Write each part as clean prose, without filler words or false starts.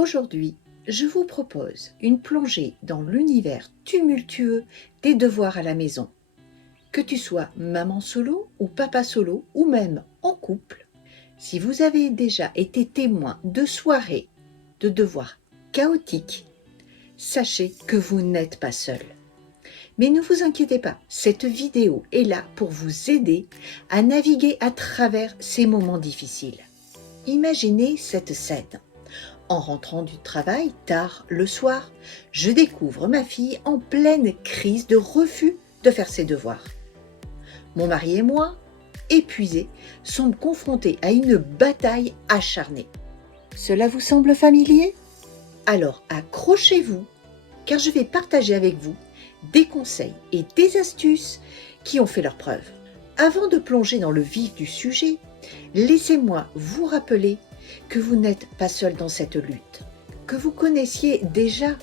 Aujourd'hui, je vous propose une plongée dans l'univers tumultueux des devoirs à la maison. Que tu sois maman solo ou papa solo ou même en couple, si vous avez déjà été témoin de soirées de devoirs chaotiques, sachez que vous n'êtes pas seul. Mais ne vous inquiétez pas, cette vidéo est là pour vous aider à naviguer à travers ces moments difficiles. Imaginez cette scène. En rentrant du travail tard le soir, je découvre ma fille en pleine crise de refus de faire ses devoirs. Mon mari et moi, épuisés, sommes confrontés à une bataille acharnée. Cela vous semble familier? Alors accrochez-vous, car je vais partager avec vous des conseils et des astuces qui ont fait leurs preuves. Avant de plonger dans le vif du sujet, laissez-moi vous rappeler que vous n'êtes pas seul dans cette lutte, que vous connaissiez déjà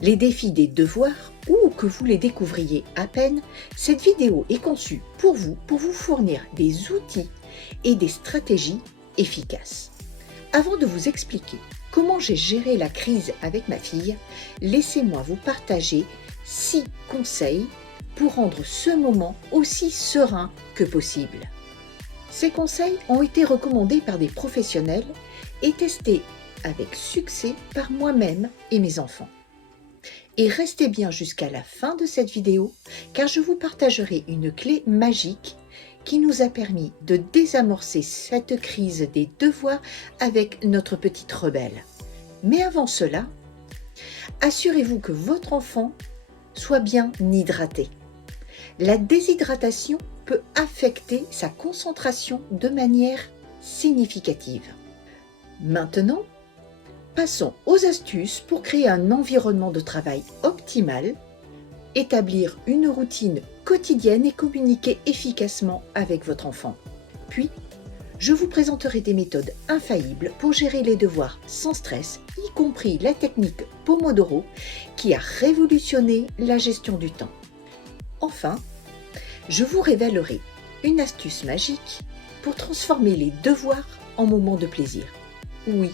les défis des devoirs ou que vous les découvriez à peine. Cette vidéo est conçue pour vous fournir des outils et des stratégies efficaces. Avant de vous expliquer comment j'ai géré la crise avec ma fille, laissez-moi vous partager 6 conseils pour rendre ce moment aussi serein que possible. Ces conseils ont été recommandés par des professionnels et testés avec succès par moi-même et mes enfants. Et restez bien jusqu'à la fin de cette vidéo, car je vous partagerai une clé magique qui nous a permis de désamorcer cette crise des devoirs avec notre petite rebelle. Mais avant cela, assurez-vous que votre enfant soit bien hydraté. La déshydratation peut affecter sa concentration de manière significative. Maintenant, passons aux astuces pour créer un environnement de travail optimal, établir une routine quotidienne et communiquer efficacement avec votre enfant. Puis, je vous présenterai des méthodes infaillibles pour gérer les devoirs sans stress, y compris la technique Pomodoro qui a révolutionné la gestion du temps. Enfin, je vous révélerai une astuce magique pour transformer les devoirs en moments de plaisir. Oui,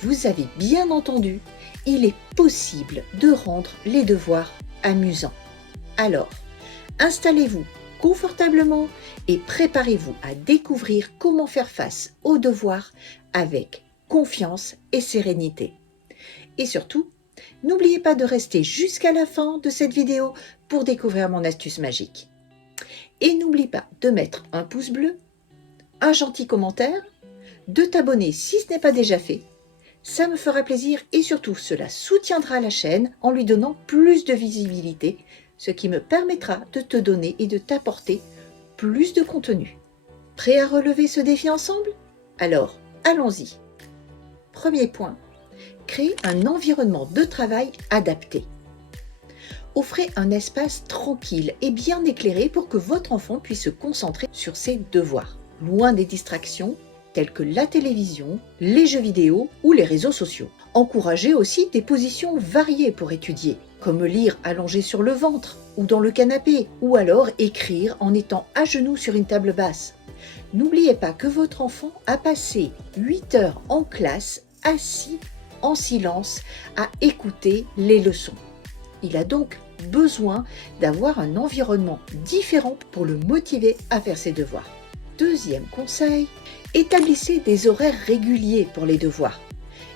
vous avez bien entendu, il est possible de rendre les devoirs amusants. Alors, installez-vous confortablement et préparez-vous à découvrir comment faire face aux devoirs avec confiance et sérénité. Et surtout, n'oubliez pas de rester jusqu'à la fin de cette vidéo pour découvrir mon astuce magique. Et n'oublie pas de mettre un pouce bleu, un gentil commentaire, de t'abonner si ce n'est pas déjà fait. Ça me fera plaisir et surtout cela soutiendra la chaîne en lui donnant plus de visibilité, ce qui me permettra de te donner et de t'apporter plus de contenu. Prêt à relever ce défi ensemble? Alors, allons-y. Premier point, créer un environnement de travail adapté. Offrez un espace tranquille et bien éclairé pour que votre enfant puisse se concentrer sur ses devoirs, loin des distractions telles que la télévision, les jeux vidéo ou les réseaux sociaux. Encouragez aussi des positions variées pour étudier, comme lire allongé sur le ventre ou dans le canapé, ou alors écrire en étant à genoux sur une table basse. N'oubliez pas que votre enfant a passé 8 heures en classe, assis en silence, à écouter les leçons. Il a donc besoin d'avoir un environnement différent pour le motiver à faire ses devoirs. Deuxième conseil, établissez des horaires réguliers pour les devoirs.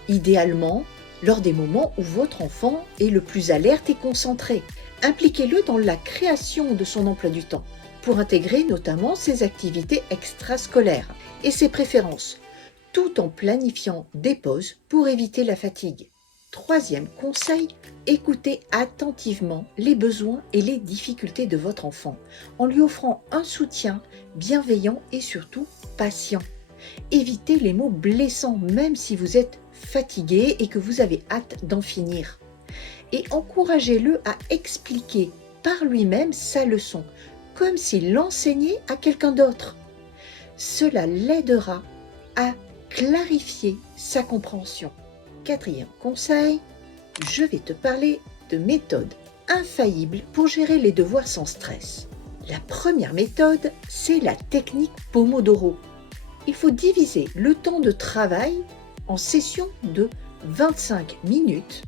Idéalement, lors des moments où votre enfant est le plus alerte et concentré. Impliquez-le dans la création de son emploi du temps, pour intégrer notamment ses activités extrascolaires et ses préférences, tout en planifiant des pauses pour éviter la fatigue. Troisième conseil, écoutez attentivement les besoins et les difficultés de votre enfant en lui offrant un soutien bienveillant et surtout patient. Évitez les mots blessants même si vous êtes fatigué et que vous avez hâte d'en finir. Et encouragez-le à expliquer par lui-même sa leçon, comme s'il l'enseignait à quelqu'un d'autre. Cela l'aidera à clarifier sa compréhension. Quatrième conseil, je vais te parler de méthodes infaillibles pour gérer les devoirs sans stress. La première méthode, c'est la technique Pomodoro. Il faut diviser le temps de travail en sessions de 25 minutes,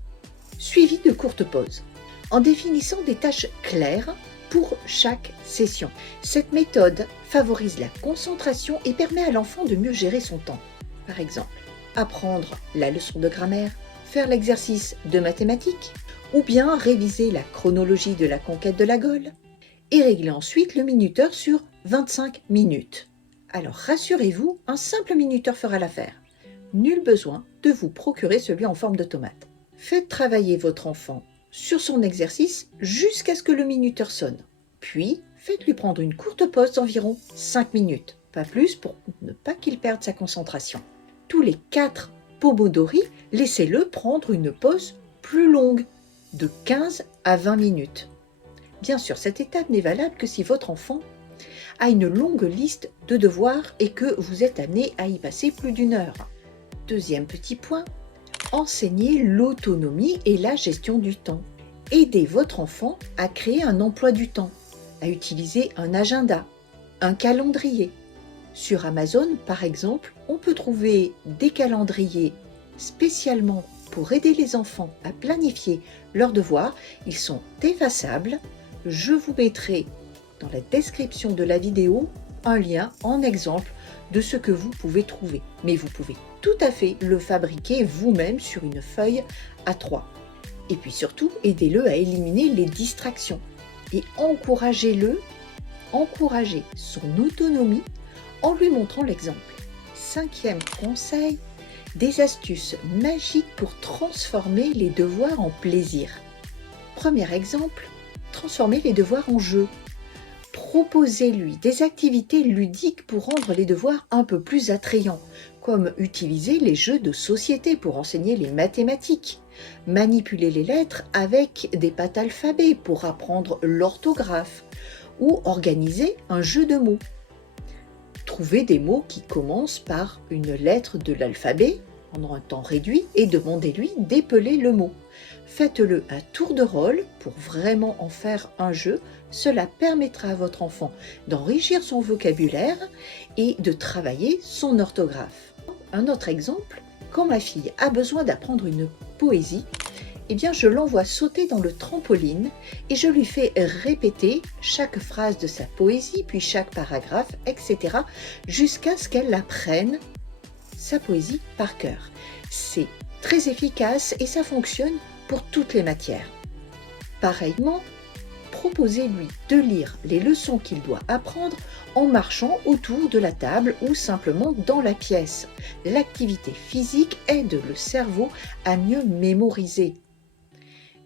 suivies de courtes pauses, en définissant des tâches claires pour chaque session. Cette méthode favorise la concentration et permet à l'enfant de mieux gérer son temps. Par exemple, apprendre la leçon de grammaire, faire l'exercice de mathématiques, ou bien réviser la chronologie de la conquête de la Gaule, et régler ensuite le minuteur sur 25 minutes. Alors rassurez-vous, un simple minuteur fera l'affaire. Nul besoin de vous procurer celui en forme de tomate. Faites travailler votre enfant sur son exercice jusqu'à ce que le minuteur sonne. Puis, faites-lui prendre une courte pause d'environ 5 minutes, pas plus pour ne pas qu'il perde sa concentration. Tous les 4 pomodori, laissez-le prendre une pause plus longue, de 15 à 20 minutes. Bien sûr, cette étape n'est valable que si votre enfant a une longue liste de devoirs et que vous êtes amené à y passer plus d'une heure. Deuxième petit point, enseignez l'autonomie et la gestion du temps. Aidez votre enfant à créer un emploi du temps, à utiliser un agenda, un calendrier. Sur Amazon, par exemple, on peut trouver des calendriers spécialement pour aider les enfants à planifier leurs devoirs. Ils sont effaçables. Je vous mettrai dans la description de la vidéo un lien en exemple de ce que vous pouvez trouver. Mais vous pouvez tout à fait le fabriquer vous-même sur une feuille A3. Et puis surtout, aidez-le à éliminer les distractions et encouragez son autonomie en lui montrant l'exemple. 5e conseil, des astuces magiques pour transformer les devoirs en plaisir. Premier exemple, transformer les devoirs en jeu. Proposez-lui des activités ludiques pour rendre les devoirs un peu plus attrayants, comme utiliser les jeux de société pour enseigner les mathématiques, manipuler les lettres avec des pattes alphabet pour apprendre l'orthographe, ou organiser un jeu de mots. Trouvez des mots qui commencent par une lettre de l'alphabet pendant un temps réduit et demandez-lui d'épeler le mot. Faites-le à tour de rôle pour vraiment en faire un jeu. Cela permettra à votre enfant d'enrichir son vocabulaire et de travailler son orthographe. Un autre exemple, quand ma fille a besoin d'apprendre une poésie, je l'envoie sauter dans le trampoline et je lui fais répéter chaque phrase de sa poésie, puis chaque paragraphe, etc., jusqu'à ce qu'elle apprenne sa poésie par cœur. C'est très efficace et ça fonctionne pour toutes les matières. Pareillement, proposez-lui de lire les leçons qu'il doit apprendre en marchant autour de la table ou simplement dans la pièce. L'activité physique aide le cerveau à mieux mémoriser.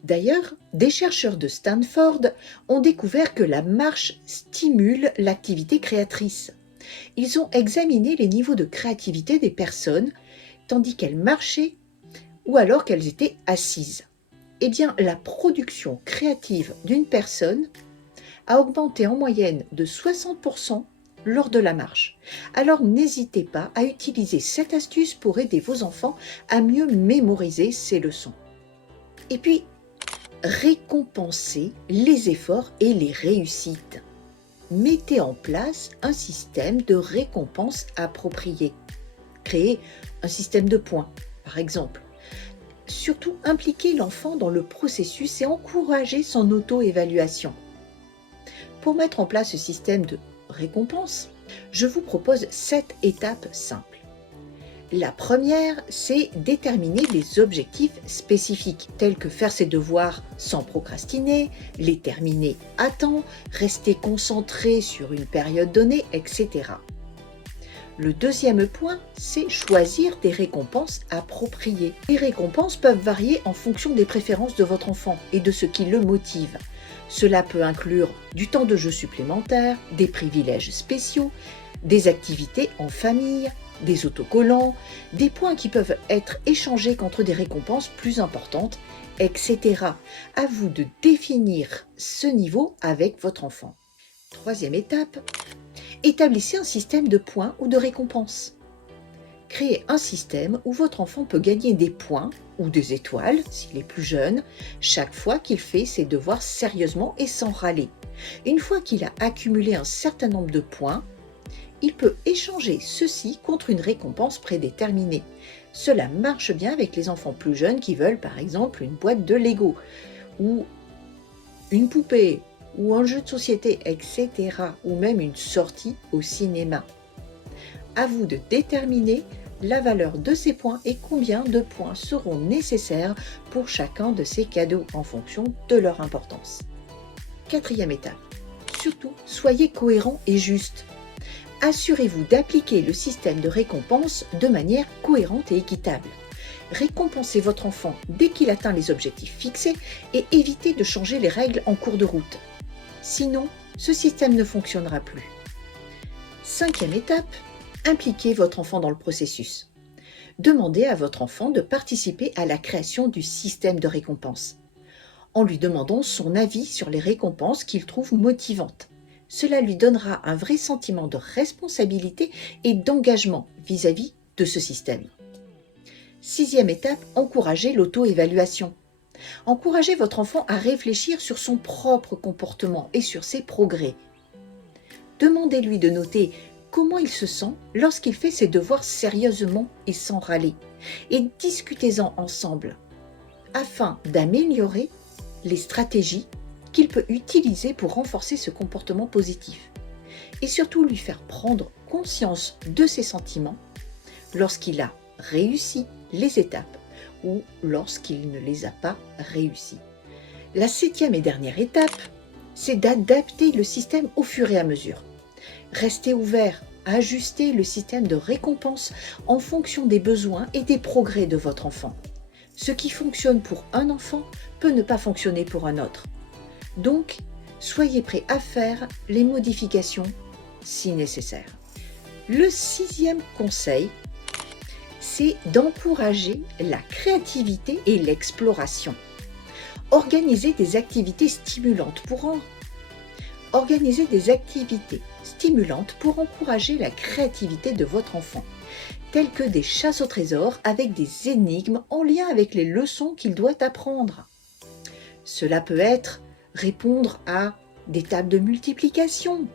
D'ailleurs, des chercheurs de Stanford ont découvert que la marche stimule l'activité créatrice. Ils ont examiné les niveaux de créativité des personnes tandis qu'elles marchaient ou alors qu'elles étaient assises. La production créative d'une personne a augmenté en moyenne de 60% lors de la marche. Alors n'hésitez pas à utiliser cette astuce pour aider vos enfants à mieux mémoriser ces leçons. Et puis, récompensez les efforts et les réussites. Mettez en place un système de récompense approprié. Créez un système de points, par exemple. Surtout, impliquez l'enfant dans le processus et encouragez son auto-évaluation. Pour mettre en place ce système de récompense, je vous propose 7 étapes simples. La première, c'est déterminer des objectifs spécifiques, tels que faire ses devoirs sans procrastiner, les terminer à temps, rester concentré sur une période donnée, etc. Le deuxième point, c'est choisir des récompenses appropriées. Les récompenses peuvent varier en fonction des préférences de votre enfant et de ce qui le motive. Cela peut inclure du temps de jeu supplémentaire, des privilèges spéciaux, des activités en famille, des autocollants, des points qui peuvent être échangés contre des récompenses plus importantes, etc. À vous de définir ce niveau avec votre enfant. Troisième étape, établissez un système de points ou de récompenses. Créez un système où votre enfant peut gagner des points ou des étoiles, s'il est plus jeune, chaque fois qu'il fait ses devoirs sérieusement et sans râler. Une fois qu'il a accumulé un certain nombre de points, il peut échanger ceci contre une récompense prédéterminée. Cela marche bien avec les enfants plus jeunes qui veulent par exemple une boîte de Lego ou une poupée ou un jeu de société, etc. ou même une sortie au cinéma. À vous de déterminer la valeur de ces points et combien de points seront nécessaires pour chacun de ces cadeaux en fonction de leur importance. Quatrième étape, surtout soyez cohérent et juste. Assurez-vous d'appliquer le système de récompense de manière cohérente et équitable. Récompensez votre enfant dès qu'il atteint les objectifs fixés et évitez de changer les règles en cours de route. Sinon, ce système ne fonctionnera plus. Cinquième étape, impliquez votre enfant dans le processus. Demandez à votre enfant de participer à la création du système de récompense, en lui demandant son avis sur les récompenses qu'il trouve motivantes. Cela lui donnera un vrai sentiment de responsabilité et d'engagement vis-à-vis de ce système. Sixième étape, encouragez l'auto-évaluation. Encouragez votre enfant à réfléchir sur son propre comportement et sur ses progrès. Demandez-lui de noter comment il se sent lorsqu'il fait ses devoirs sérieusement et sans râler. Et discutez-en ensemble afin d'améliorer les stratégies qu'il peut utiliser pour renforcer ce comportement positif. Et surtout lui faire prendre conscience de ses sentiments lorsqu'il a réussi les étapes ou lorsqu'il ne les a pas réussies. La septième et dernière étape, c'est d'adapter le système au fur et à mesure. Restez ouvert à ajuster le système de récompense en fonction des besoins et des progrès de votre enfant. Ce qui fonctionne pour un enfant peut ne pas fonctionner pour un autre. Donc, soyez prêts à faire les modifications si nécessaire. Le sixième conseil, c'est d'encourager la créativité et l'exploration. Organisez des activités stimulantes pour encourager la créativité de votre enfant, telles que des chasses au trésor avec des énigmes en lien avec les leçons qu'il doit apprendre. Cela peut être répondre à des tables de multiplication,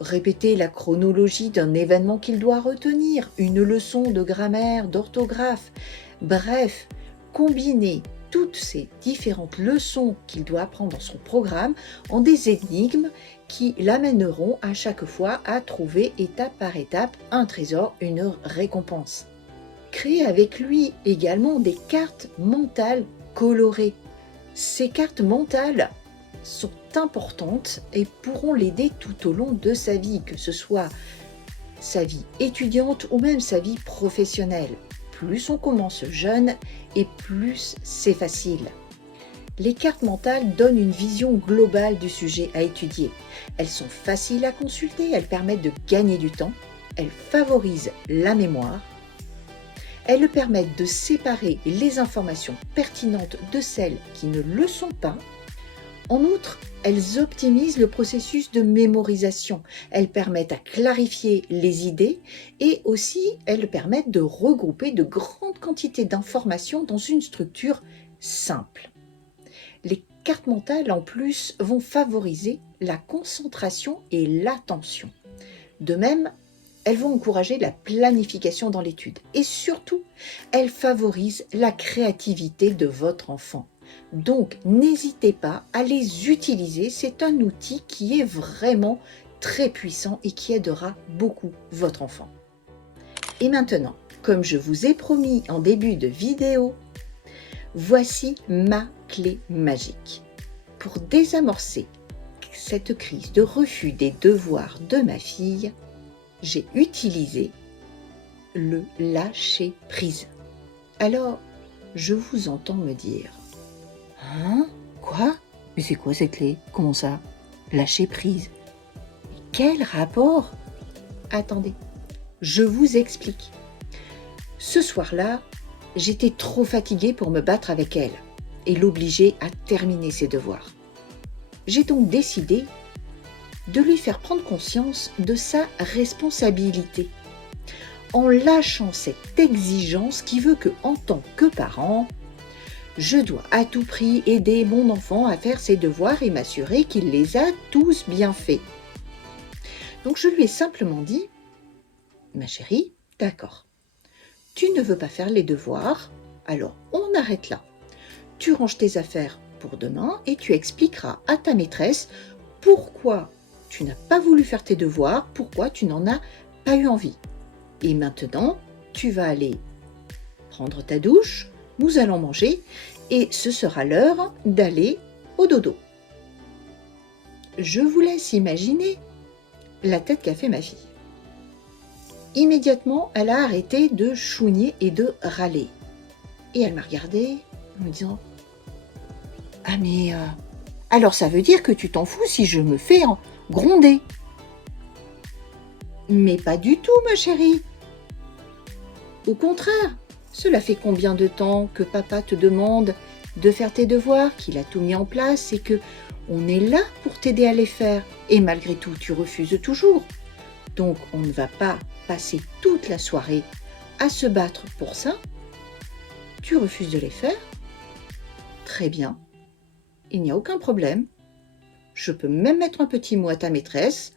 répéter la chronologie d'un événement qu'il doit retenir, une leçon de grammaire, d'orthographe, bref, combiner toutes ces différentes leçons qu'il doit apprendre dans son programme en des énigmes qui l'amèneront à chaque fois à trouver étape par étape un trésor, une récompense. Créez avec lui également des cartes mentales colorées. Ces cartes mentales sont importantes et pourront l'aider tout au long de sa vie, que ce soit sa vie étudiante ou même sa vie professionnelle. Plus on commence jeune et plus c'est facile. Les cartes mentales donnent une vision globale du sujet à étudier. Elles sont faciles à consulter, elles permettent de gagner du temps, elles favorisent la mémoire, elles permettent de séparer les informations pertinentes de celles qui ne le sont pas. En outre, elles optimisent le processus de mémorisation. Elles permettent à clarifier les idées et aussi elles permettent de regrouper de grandes quantités d'informations dans une structure simple. Les cartes mentales, en plus, vont favoriser la concentration et l'attention. De même, elles vont encourager la planification dans l'étude. Et surtout, elles favorisent la créativité de votre enfant. Donc, n'hésitez pas à les utiliser. C'est un outil qui est vraiment très puissant et qui aidera beaucoup votre enfant. Et maintenant, comme je vous ai promis en début de vidéo, voici ma clé magique. Pour désamorcer cette crise de refus des devoirs de ma fille, j'ai utilisé le lâcher prise. Alors, je vous entends me dire: hein? Quoi? Mais c'est quoi cette clé? Comment ça? Lâcher prise. Quel rapport? Attendez, je vous explique. Ce soir-là, j'étais trop fatiguée pour me battre avec elle et l'obliger à terminer ses devoirs. J'ai donc décidé de lui faire prendre conscience de sa responsabilité, en lâchant cette exigence qui veut que, en tant que parent, je dois à tout prix aider mon enfant à faire ses devoirs et m'assurer qu'il les a tous bien faits. Donc je lui ai simplement dit: ma chérie, d'accord, Tu ne veux pas faire les devoirs, alors on arrête là. Tu ranges tes affaires pour demain et tu expliqueras à ta maîtresse pourquoi tu n'as pas voulu faire tes devoirs, pourquoi tu n'en as pas eu envie. Et maintenant, tu vas aller prendre ta douche, nous allons manger et ce sera l'heure d'aller au dodo. Je vous laisse imaginer la tête qu'a fait ma fille. Immédiatement, elle a arrêté de chougner et de râler. Et elle m'a regardée en me disant « Ah mais alors ça veut dire que tu t'en fous si je me fais gronder ?» Mais pas du tout, ma chérie. Au contraire, cela fait combien de temps que papa te demande de faire tes devoirs, qu'il a tout mis en place et que on est là pour t'aider à les faire. Et malgré tout, tu refuses toujours. Donc, on ne va pas passer toute la soirée à se battre pour ça. Tu refuses de les faire. Très bien. Il n'y a aucun problème. Je peux même mettre un petit mot à ta maîtresse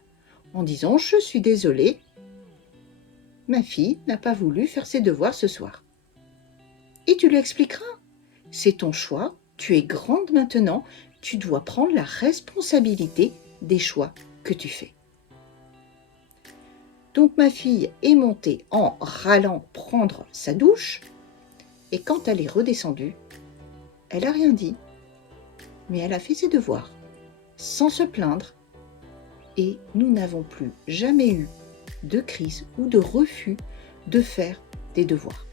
en disant « Je suis désolée. Ma fille n'a pas voulu faire ses devoirs ce soir. » Et tu lui expliqueras. C'est ton choix. Tu es grande maintenant. Tu dois prendre la responsabilité des choix que tu fais. Donc ma fille est montée en râlant prendre sa douche et quand elle est redescendue, elle n'a rien dit, mais elle a fait ses devoirs sans se plaindre et nous n'avons plus jamais eu de crise ou de refus de faire des devoirs.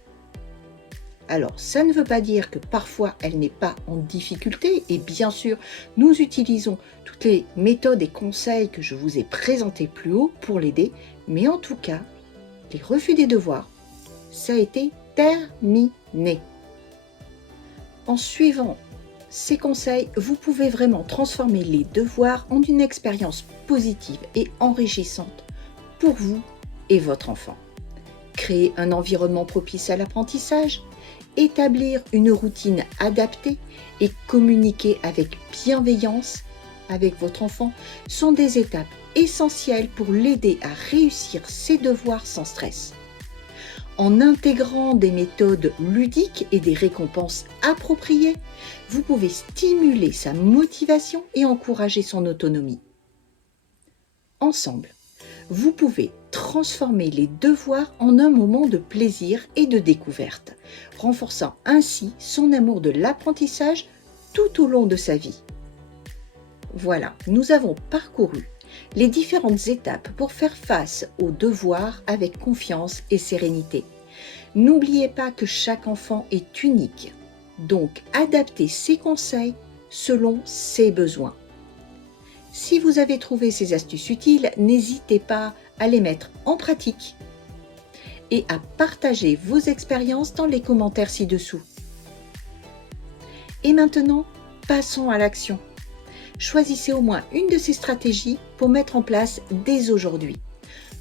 Alors, ça ne veut pas dire que parfois elle n'est pas en difficulté et bien sûr, nous utilisons toutes les méthodes et conseils que je vous ai présentés plus haut pour l'aider, mais en tout cas, les refus des devoirs, ça a été terminé. En suivant ces conseils, vous pouvez vraiment transformer les devoirs en une expérience positive et enrichissante pour vous et votre enfant. Créer un environnement propice à l'apprentissage, établir une routine adaptée et communiquer avec bienveillance avec votre enfant sont des étapes essentielles pour l'aider à réussir ses devoirs sans stress. En intégrant des méthodes ludiques et des récompenses appropriées, vous pouvez stimuler sa motivation et encourager son autonomie. Ensemble, vous pouvez transformer les devoirs en un moment de plaisir et de découverte, renforçant ainsi son amour de l'apprentissage tout au long de sa vie. Voilà, nous avons parcouru les différentes étapes pour faire face aux devoirs avec confiance et sérénité. N'oubliez pas que chaque enfant est unique, donc adaptez ses conseils selon ses besoins. Si vous avez trouvé ces astuces utiles, n'hésitez pas à les mettre en pratique et à partager vos expériences dans les commentaires ci-dessous. Et maintenant, passons à l'action. Choisissez au moins une de ces stratégies pour mettre en place dès aujourd'hui.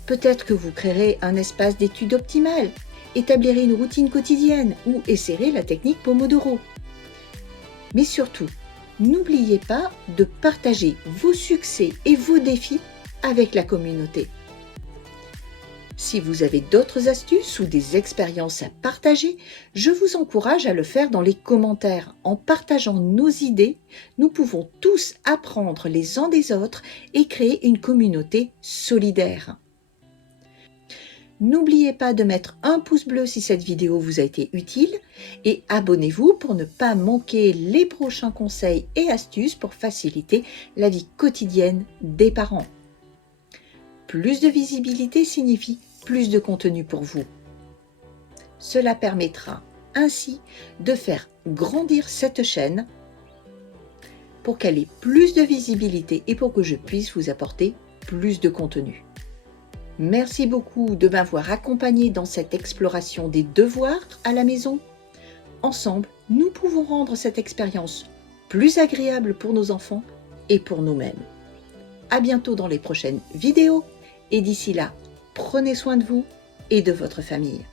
Peut-être que vous créerez un espace d'étude optimal, établirez une routine quotidienne ou essaierez la technique Pomodoro. Mais surtout, n'oubliez pas de partager vos succès et vos défis avec la communauté. Si vous avez d'autres astuces ou des expériences à partager, je vous encourage à le faire dans les commentaires. En partageant nos idées, nous pouvons tous apprendre les uns des autres et créer une communauté solidaire. N'oubliez pas de mettre un pouce bleu si cette vidéo vous a été utile et abonnez-vous pour ne pas manquer les prochains conseils et astuces pour faciliter la vie quotidienne des parents. Plus de visibilité signifie plus de contenu pour vous. Cela permettra ainsi de faire grandir cette chaîne pour qu'elle ait plus de visibilité et pour que je puisse vous apporter plus de contenu. Merci beaucoup de m'avoir accompagné dans cette exploration des devoirs à la maison. Ensemble, nous pouvons rendre cette expérience plus agréable pour nos enfants et pour nous-mêmes. À bientôt dans les prochaines vidéos et d'ici là, prenez soin de vous et de votre famille.